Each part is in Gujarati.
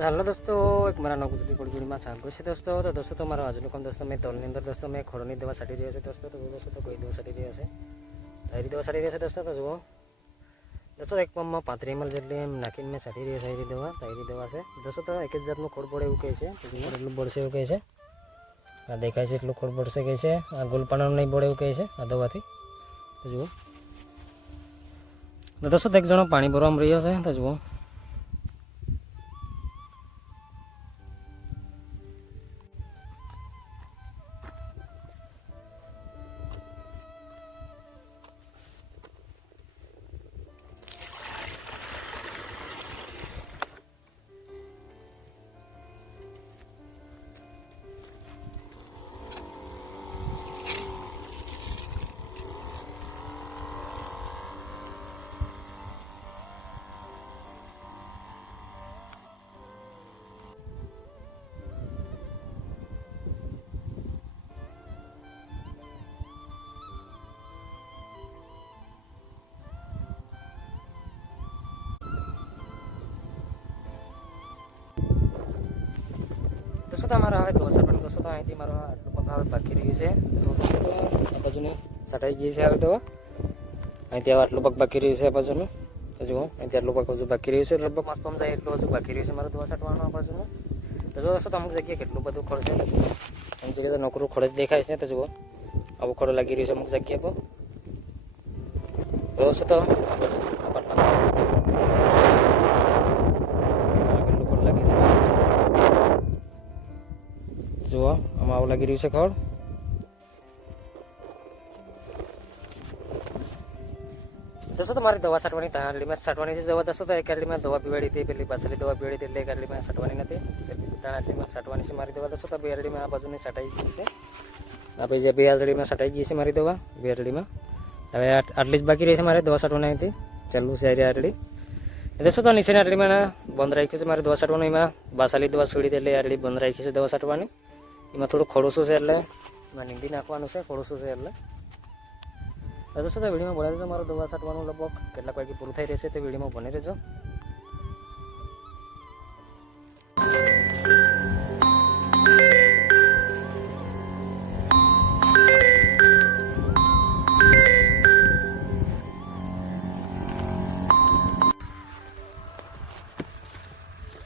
हेलो दोस्तों, एक मारा नौ गुजरी पड़ी में स्वागत है दोस्तों। तो दोस्तों તમારો આજનો કામ દોસ્તો મેં તલની અંદર દોસ્તો મેં ખોળની દવા છાંટી રહ્યો છે દોસ્તો। તો દોસ્તો કોઈ દવા છાંટી રહ્યો છે, તારી દવા છાંટી રહ્યો છે દોસ્તો। તો જુઓ દોસ્તો એક પંપમાં 35 ml જેટલી એમ નાખીને મેં છાંટી રહ્યો છે તારી દવા છે દોસ્તો। તો એક જ જાતનું ખોળ પડે એવું કહે છે, એટલું બળશે એવું કહે છે। આ દેખાય છે એટલું ખોળ પડશે કહે છે, આ ગોલપાણાનું નહીં બળે એવું કહે છે આ દવાથી। તો જુઓ દોસ્તો એક જણો પાણી ભરવામાં રહ્યો છે। તો જુઓ दोस्तों તમારે હવે દવા છાંટવાની દોસ્તો। તો અહીંથી મારો આટલું પગ હવે બાકી રહ્યું છે દોસ્તો। આ બાજુની છટાઈ ગઈ છે હવે દવા, અહીંથી હવે આટલું પગ બાકી રહ્યું છે આ બાજુનું। તો જુઓ અહીંથી આટલું પગ હજુ બાકી રહ્યું છે, લગભગ 5 પંપ જાય એટલું હજુ બાકી રહ્યું છે મારે દવા છાંટવાનું આ બાજુનું। તો જો દોસ્તો અમુક જગ્યાએ કેટલું બધું ખોળ છે, અમુક જગ્યાએ તો નોકરું ખોળ જ દેખાય છે। તો જુઓ આવું ખોળ લાગી રહ્યું છે અમુક જગ્યા પર દોસ્તો। તો આ બાજુ જુઓ આમાં આવું લાગી રહ્યું છે ખોળ। દોસ્તો તમારી દવા છાંટવાની તાણાડીમાં છાંટવાની છે દવા દોસ્તો। તો એક આરડીમાં દવા પીવાડી હતી, પેલી પાછળની દવા પીવાડી હતી એટલે એક આરડીમાં છાંટવાની નથી, તાણાડીમાં છાંટવાની છે મારી દવા દોસ્તો। તો 2 આરડીમાં આ બાજુની છાંટાઈ ગઈ છે, આપણે જે 2 આરડીમાં છાંટાઈ ગઈ છે મારી દવા 2 આરડીમાં। હવે આટલી જ બાકી રહી છે મારે દવા છાંટવાની હતી, ચાલુ છે આરડી દોસ્તો। તો નીચેની આરડીમાં બંધ રાખ્યું છે મારે દવા છાંટવાનું, એમાં બાસાલી દવા છોડી દે એટલે આરડી બંધ રાખી છે દવા છાંટવાની। એમાં થોડું ખોડું છે એટલે એમાં નીંદી નાખવાનું છે, ખોડું છે એટલે દોસ્તો। તો વિડીયોમાં બોલાવી દેજો મારું દવા છાંટવાનું લગભગ કેટલાક વાગે પૂરું થઈ રહેશે, તે વિડીયોમાં બની રહેજો।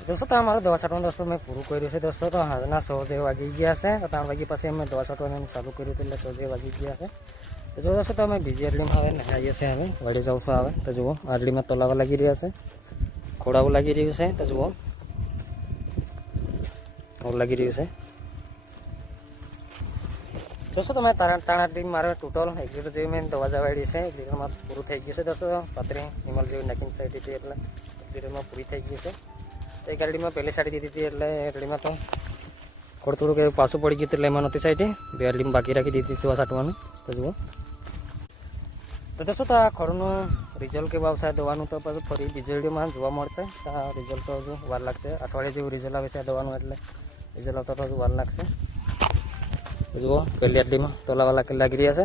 દોસ્તો તો અમારું દવા છાંટવાનું દોસ્તો મેં પૂરું કર્યું છે દોસ્તો। તો હાજના 100 જેવા વાગી ગયા છે, તો 3 વાગ્યા પછી અમે દવા છાંટવાનું ચાલુ કર્યું હતું એટલે 100 જેવા વાગી ગયા છે। તો જો દોસ્તો તો અમે બીજી આરડીમાં હવે નહાઈએ છીએ, હવે વળી જવું છું આવે। તો જુઓ આરડીમાં તલાવા લાગી રહ્યા છે, ખોડાવું લાગી રહ્યું છે। તો જુઓ આવું લાગી રહ્યું છે દોસ્તો। તો મેં તાણાડી મારે ટોટલ 1 લીટર જેવી મેં દવા જવાડી છે, 1 લીટરમાં પૂરું થઈ ગયું છે દોસ્તો। 35 ml જેવી નાખીને સાઈડ હતી એટલે 1 લીટરમાં પૂરી થઈ ગઈ છે। તો એક આરડીમાં પહેલી સાઈડ દીધી હતી એટલે આરડીમાં તો થોડું એવું પાછું પડી ગયું એટલે એમાં નહોતી સાઈડ, 2 આરડીમાં બાકી રાખી દીધી દવા છાંટવાનું। તો જુઓ તો દોસ્તો તો આ ખોળનું રિઝલ્ટ કેવું આવશે દવાનું તો પછી ફરી બીજી વિડીયોમાં જોવા મળશે। તો આ રિઝલ્ટ તો હજુ વાર લાગશે, અઠવાડિયે જેવું રિઝલ્ટ આવે છે આ દવાનું, એટલે રિઝલ્ટ આવતા તો હજુ વાર લાગશે। તો જુઓ પહેલી આરડીમાં તોલાવાલા લાગી રહ્યા છે,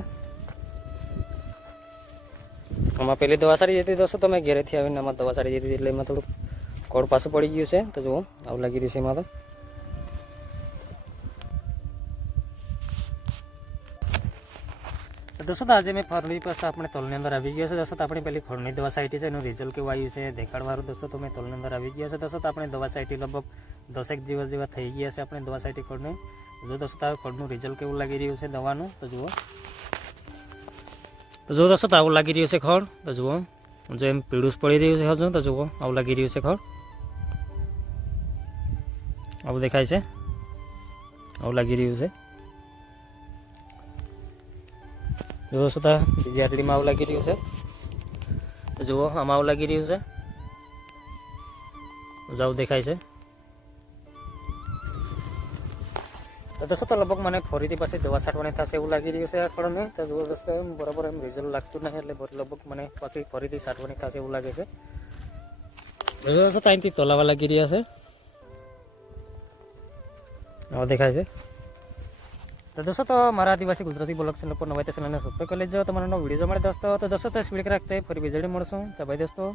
આમાં પહેલી દવા સારી જતી દોસ્તો। તો મેં ઘેરેથી આવીને આમાં દવા સારી જતી એટલે એમાં થોડુંક ખોળ પાછું પડી ગયું છે। તો જુઓ આવું લાગી રહ્યું છે એમાં તો દોસ્તો આજે મેં ફરી પાસે આપણે તલની અંદર આવી ગયા છે દોસ્તો। તો આપણે પેલી ખોળની દવા સાઈટી છે, એનું રિઝલ્ટ કેવું આવ્યું છે દેખાડવાનું દોસ્તો। તો મેં તલની અંદર આવી ગયા છે દોસ્તો। તો આપણે દવા સાઈટી લગભગ 10 દિવસ જેવા થઈ ગયા છે આપણે દવા સાઈટી ખોળને। જો દોસ્તો ખોળનું રિઝલ્ટ કેવું લાગી રહ્યું છે દવાનું તો જુઓ। તો જો દોસ્તો આવું લાગી રહ્યું છે ખોળ। તો જુઓ જો એમ પીળું પડી રહ્યું છે હજુ, તો જુઓ આવું લાગી રહ્યું છે ખોળ, આવું દેખાય છે, આવું લાગી રહ્યું છે। જો દોસ્તો બીજી આરડીમાં આવું લાગી રહ્યું છે, તો જુઓ આમાં આવું લાગી રહ્યું છે, આવું દેખાય છે। તો દોસ્તો તો લગભગ મને ફરીથી પાછી દવા છાંટવાની થશે એવું લાગી રહ્યું છે આ ખોળને। તો જુઓ દોસ્તો બરાબર એમ રિઝલ્ટ લાગતું નહીં એટલે લગભગ મને પાછી ફરીથી છાંટવાની થશે એવું લાગે છે। દોસ્તો અહીંથી તોલાવા લાગી રહ્યા છે, આવો દેખાય છે। તો दोस्तों तो मारा आदिवासी गुजराती ब्लॉग चैनल पर नवा चैनल ने सब्सक्राइब कर लीजिए। तो मारा विडियो जो हमारे दोस्तों तो दोस्तों तो स्पीड रखते हैं फिर विजय मळशुं। तो भाई दोस्तों